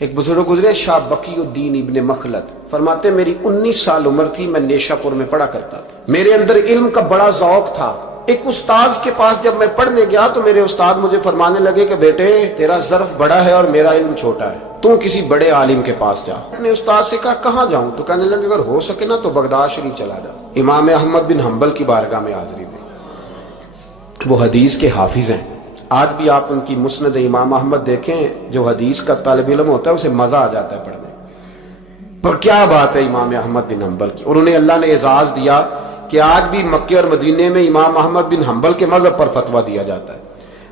ایک بزرگ گزرے شاہ بقی الدین ابن مخلد، فرماتے میری 19 سال عمر تھی، میں نیشا پور میں پڑھا کرتا تھا، میرے اندر علم کا بڑا ذوق تھا۔ ایک استاذ کے پاس جب میں پڑھنے گیا تو میرے استاد مجھے فرمانے لگے کہ بیٹے تیرا ظرف بڑا ہے اور میرا علم چھوٹا ہے، تو کسی بڑے عالم کے پاس جا۔ میں نے استاد سے کہا کہاں جاؤں؟ تو کہنے لگے اگر ہو سکے نا تو بغداد شریف چلا جا، امام احمد بن حنبل کی بارگاہ میں حاضری دے۔ وہ حدیث کے حافظ ہیں، آج بھی آپ ان کی مسند امام احمد دیکھیں، جو حدیث کا طالب علم ہوتا ہے اسے مزہ آ جاتا ہے پڑھنے پر۔ کیا بات ہے امام احمد بن حنبل کی، اور انہیں اللہ نے اعزاز دیا کہ آج بھی مکے اور مدینے میں امام احمد بن حنبل کے مذہب پر فتویٰ دیا جاتا ہے،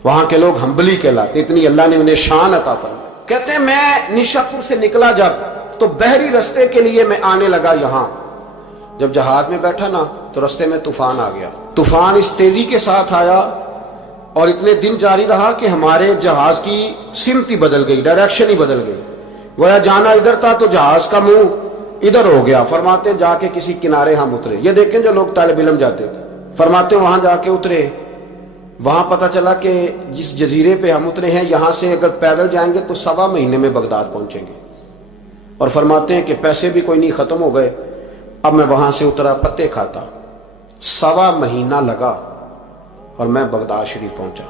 وہاں کے لوگ حنبلی کہلاتے، اتنی اللہ نے انہیں شان عطا فرمائی۔ کہتے ہیں میں نیشا پور سے نکلا جب تو بحری رستے کے لیے میں آنے لگا یہاں، جب جہاز میں بیٹھا نا تو رستے میں طوفان آ گیا، طوفان اس تیزی کے ساتھ آیا اور اتنے دن جاری رہا کہ ہمارے جہاز کی سمت ہی بدل گئی، ڈائریکشن ہی بدل گئی، گویا جانا ادھر تھا تو جہاز کا منہ ادھر ہو گیا۔ فرماتے جا کے کسی کنارے ہم اترے، یہ دیکھیں جو لوگ طالب علم جاتے تھے، فرماتے وہاں جا کے اترے، وہاں پتہ چلا کہ جس جزیرے پہ ہم اترے ہیں یہاں سے اگر پیدل جائیں گے تو 1.25 مہینے میں بغداد پہنچیں گے، اور فرماتے ہیں کہ پیسے بھی کوئی نہیں، ختم ہو گئے۔ اب میں وہاں سے اترا، پتے کھاتا، 1.25 مہینہ لگا اور میں بغداد شریف پہنچا،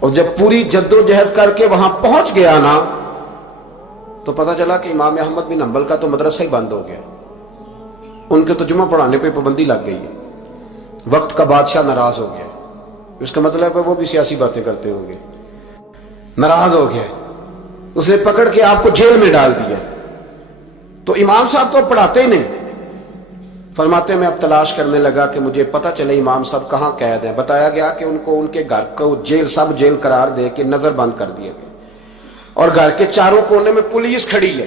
اور جب پوری جد و جہد کر کے وہاں پہنچ گیا نا تو پتہ چلا کہ امام احمد بن حنبل کا تو مدرسہ ہی بند ہو گیا، ان کے تو جمعہ پڑھانے پہ پابندی لگ گئی ہے، وقت کا بادشاہ ناراض ہو گیا، اس کا مطلب ہے وہ بھی سیاسی باتیں کرتے ہوں گے، ناراض ہو گیا، اس نے پکڑ کے آپ کو جیل میں ڈال دیا۔ تو امام صاحب تو پڑھاتے ہی نہیں۔ فرماتے میں اب تلاش کرنے لگا کہ مجھے پتہ چلے امام صاحب کہاں قید ہیں، بتایا گیا کہ ان کو ان کے گھر کو جیل، سب جیل قرار دے کے نظر بند کر دیا گیا، اور گھر کے چاروں کونے میں پولیس کھڑی ہے۔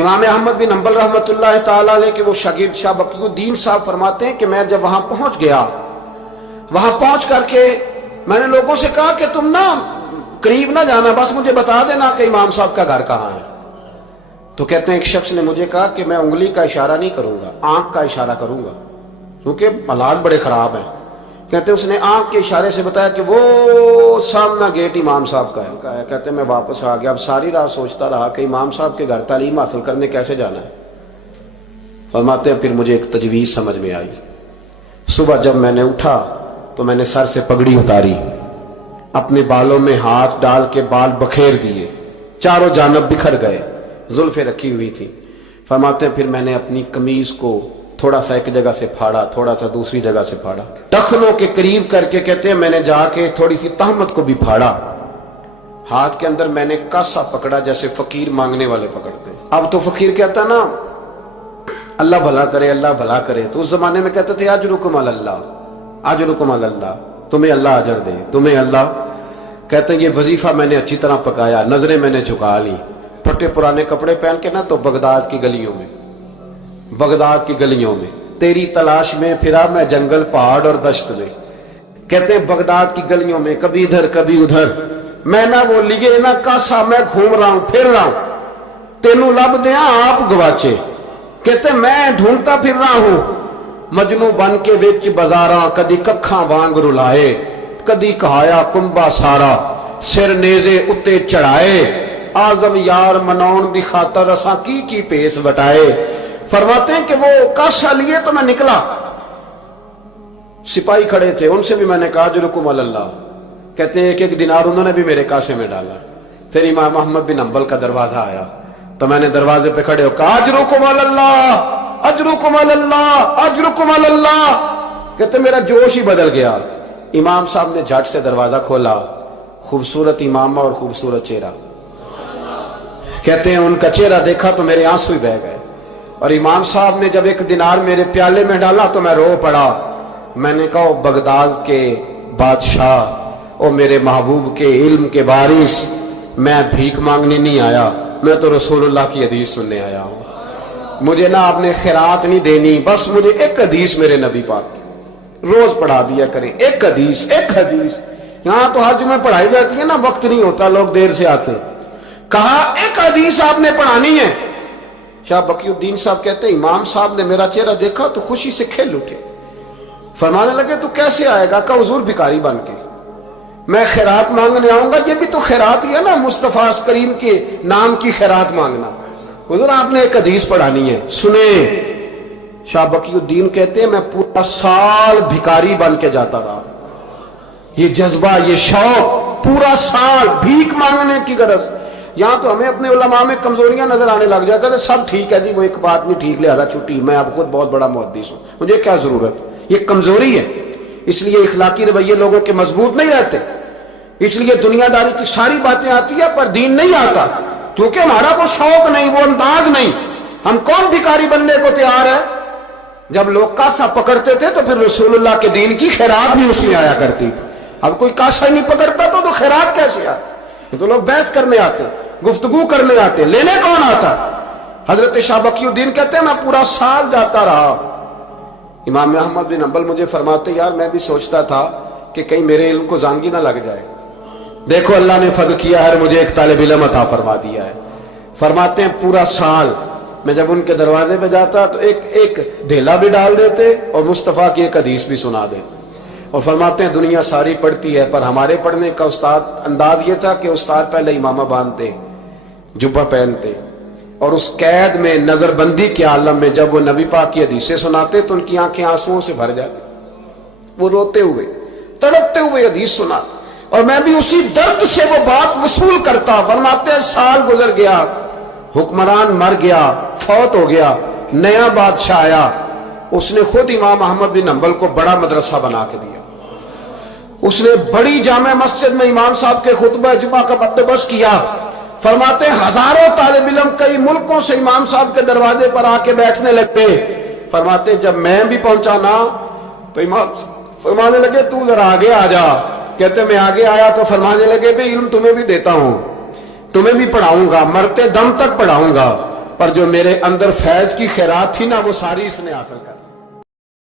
امام احمد بن حنبل رحمۃ اللہ تعالی علیہ کے وہ شاگرد شاہ بقی الدین صاحب فرماتے ہیں کہ میں جب وہاں پہنچ گیا، وہاں پہنچ کر کے میں نے لوگوں سے کہا کہ تم نا قریب نہ جانا، بس مجھے بتا دینا کہ امام صاحب کا گھر کہاں ہے۔ تو کہتے ہیں ایک شخص نے مجھے کہا کہ میں انگلی کا اشارہ نہیں کروں گا، آنکھ کا اشارہ کروں گا، کیونکہ حالات بڑے خراب ہیں۔ کہتے ہیں اس نے آنکھ کے اشارے سے بتایا کہ وہ سامنا گیٹ امام صاحب کا ہے۔ کہتے ہیں میں واپس آ گیا، اب ساری رات سوچتا رہا کہ امام صاحب کے گھر تعلیم حاصل کرنے کیسے جانا ہے۔ فرماتے ہیں پھر مجھے ایک تجویز سمجھ میں آئی، صبح جب میں نے اٹھا تو میں نے سر سے پگڑی اتاری، اپنے بالوں میں ہاتھ ڈال کے بال بکھیر دیے، چاروں جانب بکھر گئے، زلفیں رکھی ہوئی تھی۔ فرماتے ہیں پھر میں نے اپنی قمیض کو تھوڑا سا ایک جگہ سے پھاڑا، تھوڑا سا دوسری جگہ سے پھاڑا، ٹخنوں کے قریب کر کے کہتے ہیں میں نے جا کے تھوڑی سی تہمت کو بھی پھاڑا، ہاتھ کے اندر میں نے کاسا پکڑا جیسے فقیر مانگنے والے پکڑتے۔ اب تو فقیر کہتا نا اللہ بھلا کرے، اللہ بھلا کرے، تو اس زمانے میں کہتے تھے اجرکم علی اللہ، اجرکم علی اللہ، تمہیں اللہ اجر دے، تمہیں اللہ۔ کہتے ہیں یہ وظیفہ میں نے اچھی طرح پکایا، نظریں میں نے جھکا لی، پھٹے پرانے کپڑے پہن کے نا تو بغداد کی گلیوں میں، بغداد کی گلیوں میں تیری تلاش میں پھرا میں جنگل، پہاڑ اور دشت میں۔ کہتے ہیں بغداد کی گلیوں میں کبھی ادھر کبھی ادھر، میں نہ وہ لیے نہ کاسا، میں گھوم رہا ہوں پھر رہا ہوں، تینوں لب دیا آپ گواچے۔ کہتے ہیں میں ڈھونڈتا پھر رہا ہوں مجنو بن کے وچ بازاراں، کدی ککھاں وانگ رلائے، کدی کہایا کنبا سارا، سر نیزے اتے چڑھائے، آزم یار مناؤن دی خاطر اساں کی پیس وٹائے۔ فرماتے ہیں کہ وہ کاسا لیے تو میں نکلا، سپاہی کھڑے تھے، ان سے بھی میں نے کہا اجرکم علی اللہ۔ کہتے ہیں ایک دینار انہوں نے بھی میرے کاسے میں ڈالا۔ پھر امام احمد بن حنبل کا دروازہ آیا تو میں نے دروازے پہ کھڑے ہو کہا اجرکم علی اللہ، اجرکم علی اللہ، اجرکم علی اللہ۔ کہتے میرا جوش ہی بدل گیا۔ امام صاحب نے جھٹ سے دروازہ کھولا، خوبصورت امامہ اور خوبصورت چہرہ، کہتے ہیں ان کا چہرہ دیکھا تو میرے آنسو ہی بہہ گئے، اور امام صاحب نے جب ایک دینار میرے پیالے میں ڈالا تو میں رو پڑا۔ میں نے کہا بغداد کے بادشاہ، او میرے محبوب کے علم کے وارث، میں بھیک مانگنے نہیں آیا، میں تو رسول اللہ کی حدیث سننے آیا ہوں، مجھے نہ آپ نے خیرات نہیں دینی، بس مجھے ایک حدیث میرے نبی پاک روز پڑھا دیا کریں، ایک حدیث ایک حدیث۔ یہاں تو ہر جمعہ پڑھائی جاتی ہے نا، وقت نہیں ہوتا، لوگ دیر سے آتے ہیں، کہا ایک حدیث آپ نے پڑھانی ہے۔ شاہ بقی الدین صاحب کہتے ہیں امام صاحب نے میرا چہرہ دیکھا تو خوشی سے کھل اٹھے، فرمانے لگے تو کیسے آئے گا؟ کہا حضور بھکاری بن کے۔ میں خیرات مانگنے آؤں گا، یہ بھی تو خیرات ہی ہے نا، مصطفیٰ کریم کے نام کی خیرات مانگنا۔ حضور آپ نے ایک حدیث پڑھانی ہے، سنیں۔ شاہ بقی الدین کہتے ہیں میں پورا سال بھکاری بن کے جاتا رہا، یہ جذبہ، یہ شوق، پورا سال بھیک مانگنے کی غرض۔ یہاں تو ہمیں اپنے علماء میں کمزوریاں نظر آنے لگ جاتا ہے، سب ٹھیک ہے جی، وہ ایک بات نہیں ٹھیک، لہذا چھٹی، میں اب خود بہت بڑا محدث ہوں، مجھے کیا ضرورت۔ یہ کمزوری ہے، اس لیے اخلاقی رویے لوگوں کے مضبوط نہیں رہتے، اس لیے دنیا داری کی ساری باتیں آتی ہیں پر دین نہیں آتا، کیونکہ ہمارا وہ شوق نہیں، وہ انداز نہیں۔ ہم کون بھکاری بننے کو تیار ہے؟ جب لوگ کاسا پکڑتے تھے تو پھر رسول اللہ کے دین کی خیرات بھی اس میں آیا کرتی، اب کوئی کاسا ہی نہیں پکڑتا تو خیرات کیسے آتی؟ تو لوگ بحث کرنے آتے، گفتگو کرنے آتے، لینے کون آتا؟ حضرت شاہ بقی الدین کہتے ہیں میں پورا سال جاتا رہا۔ امام احمد بن حنبل مجھے فرماتے یار میں بھی سوچتا تھا کہ کہیں میرے علم کو زانگی نہ لگ جائے، دیکھو اللہ نے فضل کیا ہے، مجھے ایک طالب علم عطا فرما دیا ہے۔ فرماتے ہیں پورا سال میں جب ان کے دروازے پہ جاتا تو ایک دھیلا بھی ڈال دیتے اور مصطفیٰ کی ایک حدیث بھی سنا دیتے، اور فرماتے ہیں دنیا ساری پڑھتی ہے پر ہمارے پڑھنے کا استاد انداز یہ تھا کہ استاد پہلے امامہ باندھتے، جبہ پہنتے، اور اس قید میں نظر بندی کے عالم میں جب وہ نبی پاک کی حدیثیں سناتے تو ان کی آنکھیں آنسوؤں سے بھر جاتی، وہ روتے ہوئے تڑپتے ہوئے حدیث سنا، اور میں بھی اسی درد سے وہ بات وصول کرتا۔ فرماتے ہیں سال گزر گیا، حکمران مر گیا، فوت ہو گیا، نیا بادشاہ آیا، اس نے خود امام احمد بن حنبل کو بڑا مدرسہ بنا کے دیا، اس نے بڑی جامع مسجد میں امام صاحب کے خطبہ جمعہ کا بندوبست کیا۔ فرماتے ہیں ہزاروں طالب علم کئی ملکوں سے امام صاحب کے دروازے پر آ کے بیٹھنے لگے۔ فرماتے ہیں جب میں بھی پہنچا نا تو امام فرمانے لگے تو ذرا آگے آ جا، کہتے میں آگے آیا تو فرمانے لگے بھی علم تمہیں بھی دیتا ہوں، تمہیں بھی پڑھاؤں گا، مرتے دم تک پڑھاؤں گا، پر جو میرے اندر فیض کی خیرات تھی نا وہ ساری اس نے حاصل کر